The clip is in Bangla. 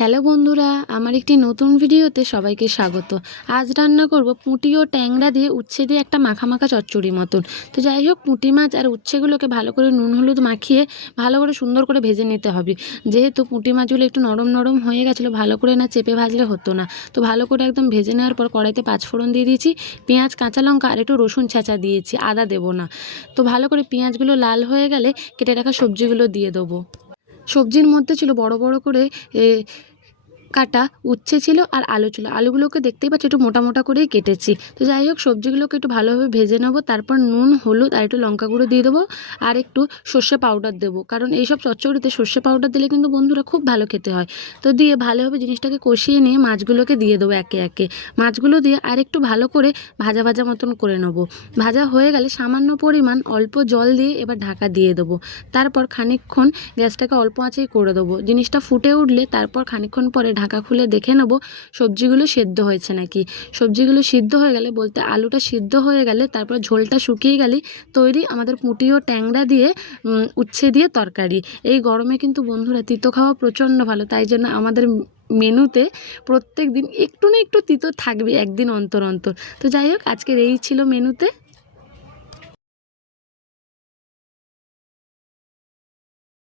হ্যালো বন্ধুরা, আমার একটি নতুন ভিডিওতে সবাইকে স্বাগত। আজ রান্না করব পুঁটি ও ট্যাংরা দিয়ে উচ্ছে দিয়ে একটা মাখা মাখা চচ্চড়ি মতন। তো যাই হোক, পুঁটি মাছ আর উচ্ছেগুলোকে ভালো করে নুন হলুদ মাখিয়ে ভালো করে সুন্দর করে ভেজে নিতে হবে। যেহেতু পুঁটি মাছগুলো একটু নরম নরম হয়ে গেছিল, ভালো করে না চেপে ভাজলে হতো না। তো ভালো করে একদম ভেজে নেওয়ার পর কড়াইতে পাঁচফোড়ন দিয়ে দিয়েছি, পেঁয়াজ, কাঁচা লঙ্কা আর একটু রসুন ছেঁচা দিয়েছি, আদা দেবো না। তো ভালো করে পেঁয়াজগুলো লাল হয়ে গেলে কেটে রাখা সবজিগুলো দিয়ে দেবো। সবজির মধ্যে ছিল বড় বড় করে এ, কাটা উচ্ছে ছিল আর আলু ছিল। আলুগুলোকে দেখতেই পাচ্ছি একটু মোটা মোটা করেই কেটেছি। তো যাই হোক, সবজিগুলোকে একটু ভালোভাবে ভেজে নেব, তারপর নুন, হলুদ আর একটু লঙ্কা গুঁড়ো দিয়ে দেবো আর একটু সর্ষে পাউডার দেবো। কারণ এইসব চচ্চড়িতে সর্ষে পাউডার দিলে কিন্তু বন্ধুরা খুব ভালো খেতে হয়। তো দিয়ে ভালোভাবে জিনিসটাকে কষিয়ে নিয়ে মাছগুলোকে দিয়ে দেবো একে একে। মাছগুলো দিয়ে আর একটু ভালো করে ভাজা ভাজা মতন করে নেব। ভাজা হয়ে গেলে সামান্য পরিমাণ অল্প জল দিয়ে এবার ঢাকা দিয়ে দেবো। তারপর খানিকক্ষণ গ্যাসটাকে অল্প আঁচেই করে দেবো। জিনিসটা ফুটে উঠলে তারপর খানিকক্ষণ পরে ঢাকা খুলে দেখে নেব সবজিগুলো সেদ্ধ হয়েছে নাকি। সবজিগুলো সিদ্ধ হয়ে গেলে বলতে আলুটা সিদ্ধ হয়ে গেলে তারপর ঝোলটা শুকিয়ে গেলেই তৈরি আমাদের পুঁটি ও ট্যাংরা দিয়ে উচ্ছে দিয়ে তরকারি। এই গরমে কিন্তু বন্ধুরা তিতো খাওয়া প্রচণ্ড ভালো, তাই জন্য আমাদের মেনুতে প্রত্যেক দিন একটু না একটু তিতো থাকবে একদিন অন্তর অন্তর। তো যাই হোক, আজকের এই ছিল মেনুতে।